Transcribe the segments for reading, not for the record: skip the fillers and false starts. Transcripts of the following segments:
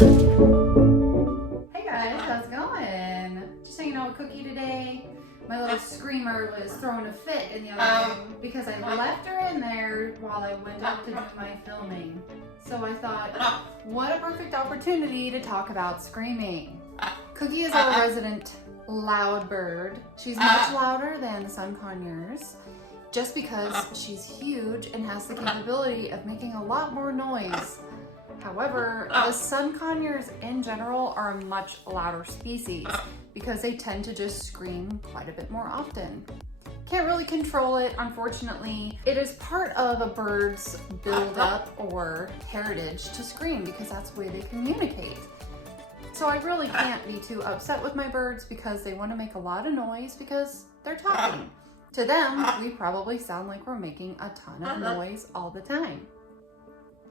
Hey guys, how's it going? Just hanging out with Cookie today. My little screamer was throwing a fit in the other room because I left her in there while I went up to do my filming. So I thought, what a perfect opportunity to talk about screaming. Cookie is our resident loud bird. She's much louder than the sun conures just because she's huge and has the capability of making a lot more noise. However, the sun conures in general are a much louder species because they tend to just scream quite a bit more often. Can't really control it, unfortunately. It is part of a bird's build-up or heritage to scream because that's the way they communicate. So I really can't be too upset with my birds because they want to make a lot of noise because they're talking. To them, we probably sound like we're making a ton of noise all the time.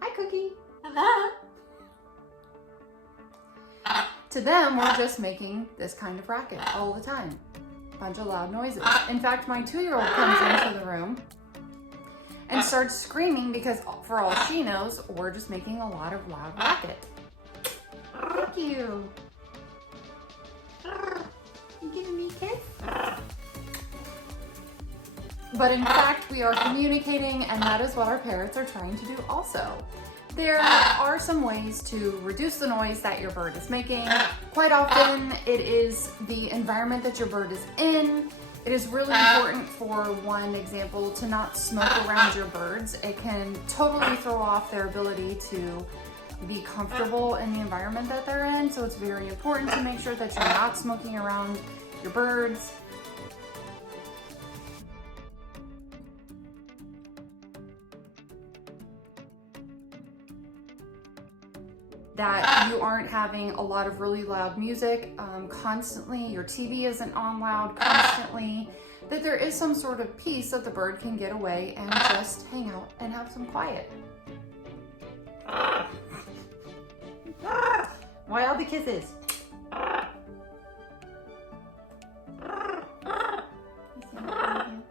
Hi, Cookie. To them, we're just making this kind of racket all the time. Bunch of loud noises. In fact, my 2-year-old comes into the room and starts screaming because for all she knows, we're just making a lot of loud racket. Thank you. You giving me a kiss? But in fact, we are communicating, and that is what our parrots are trying to do also. There are some ways to reduce the noise that your bird is making. Quite often, it is the environment that your bird is in. It is really important, for one example, to not smoke around your birds. It can totally throw off their ability to be comfortable in the environment that they're in. So it's very important to make sure that you're not smoking around your birds. That you aren't having a lot of really loud music constantly, your TV isn't on loud constantly, that there is some sort of peace that the bird can get away and just hang out and have some quiet. Why all the kisses? Thank you.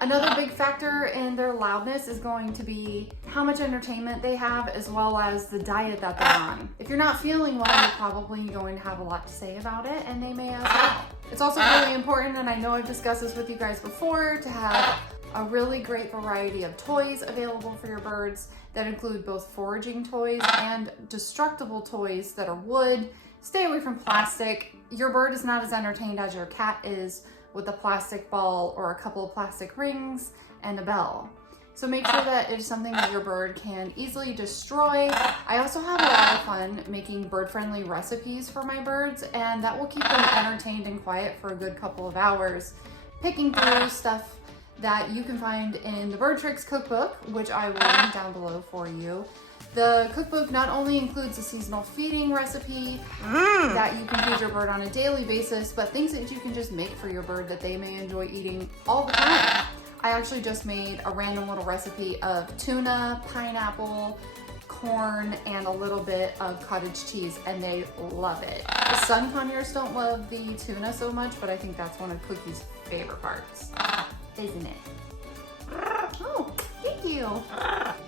Another big factor in their loudness is going to be how much entertainment they have, as well as the diet that they're on. If you're not feeling well, you're probably going to have a lot to say about it, and they may as well. It's also really important, and I know I've discussed this with you guys before, to have a really great variety of toys available for your birds that include both foraging toys and destructible toys that are wood. Stay away from plastic. Your bird is not as entertained as your cat is with a plastic ball or a couple of plastic rings and a bell. So make sure that it is something that your bird can easily destroy. I also have a lot of fun making bird-friendly recipes for my birds, and that will keep them entertained and quiet for a good couple of hours. Picking through stuff that you can find in the Bird Tricks cookbook, which I will link down below for you. The cookbook not only includes a seasonal feeding recipe that you can feed your bird on a daily basis, but things that you can just make for your bird that they may enjoy eating all the time. I actually just made a random little recipe of tuna, pineapple, corn, and a little bit of cottage cheese, and they love it. The sun conures don't love the tuna so much, but I think that's one of Cookie's favorite parts, isn't it? Oh, thank you.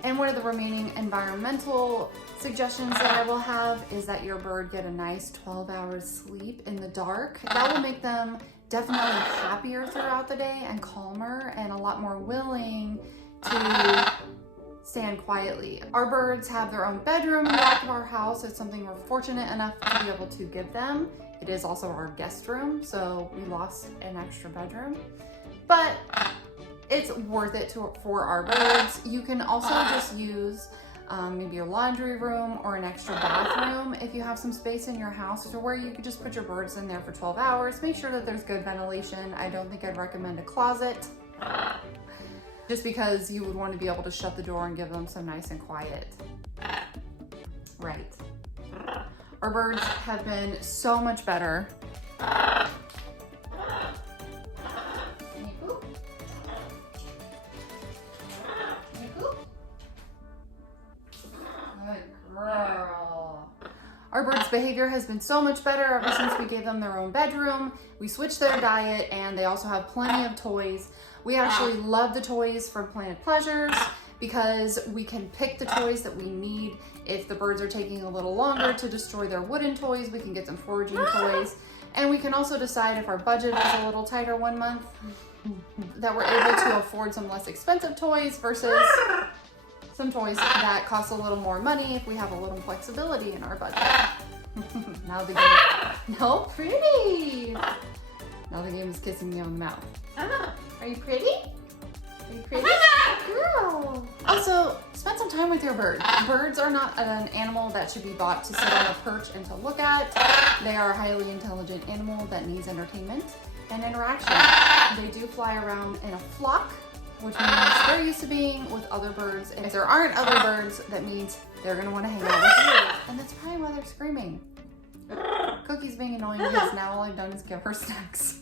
And one of the remaining environmental suggestions that I will have is that your bird get a nice 12 hours sleep in the dark. That will make them definitely happier throughout the day and calmer and a lot more willing to stand quietly. Our birds have their own bedroom in the back of our house. It's something we're fortunate enough to be able to give them. It is also our guest room, so we lost an extra bedroom. But it's worth it for our birds. You can also just use maybe a laundry room or an extra bathroom if you have some space in your house, to where you could just put your birds in there for 12 hours. Make sure that there's good ventilation. I don't think I'd recommend a closet, just because you would want to be able to shut the door and give them some nice and quiet. Right. Our birds have been so much better. Our birds' behavior has been so much better ever since we gave them their own bedroom. We switched their diet, and they also have plenty of toys. We actually love the toys from Planet Pleasures because we can pick the toys that we need. If the birds are taking a little longer to destroy their wooden toys, we can get some foraging toys. And we can also decide if our budget is a little tighter one month, that we're able to afford some less expensive toys versus some toys that cost a little more money if we have a little flexibility in our budget. Now the game, no, pretty. Now the game is kissing me on the mouth. Are you pretty? Are you pretty? Girl. Also, spend some time with your bird. Birds are not an animal that should be bought to sit on a perch and to look at. They are a highly intelligent animal that needs entertainment and interaction. They do fly around in a flock, which means they're used to being with other birds. And if there aren't other birds, that means they're gonna wanna hang out with you. And that's probably why they're screaming. Cookie's being annoying because now all I've done is give her snacks.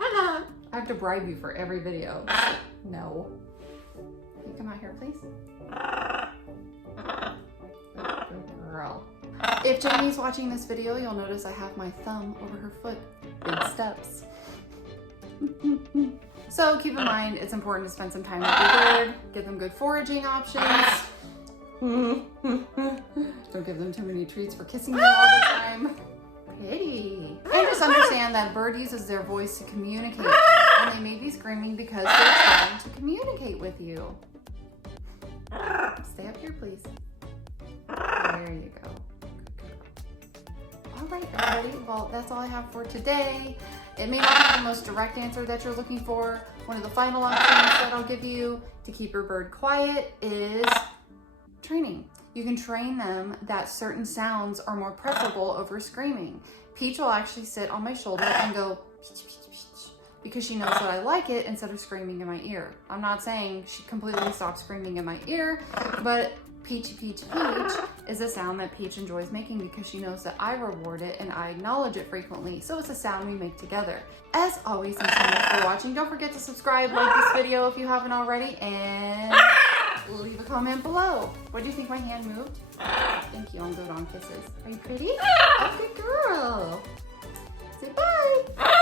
I have to bribe you for every video. No. Can you come out here, please? Good girl. If Jamie's watching this video, you'll notice I have my thumb over her foot. Big steps. So keep in mind, it's important to spend some time with your bird. Give them good foraging options. Don't give them too many treats for kissing you all the time. Pretty. And just understand that bird uses their voice to communicate. And they may be screaming because they're trying to communicate with you. Stay up here, please. There you go. All right, everybody. Well, that's all I have for today. It may not be the most direct answer that you're looking for. One of the final options that I'll give you to keep your bird quiet is training. You can train them that certain sounds are more preferable over screaming. Peach will actually sit on my shoulder and go peach, peach, peach, because she knows that I like it instead of screaming in my ear. I'm not saying she completely stopped screaming in my ear, but peach, peach, peach is a sound that Peach enjoys making because she knows that I reward it and I acknowledge it frequently. So it's a sound we make together. As always, thanks so much for watching. Don't forget to subscribe, like this video if you haven't already, and leave a comment below. What do you think? My hand moved? Thank you. I'm good on kisses. Are you pretty? Oh, good girl. Say bye.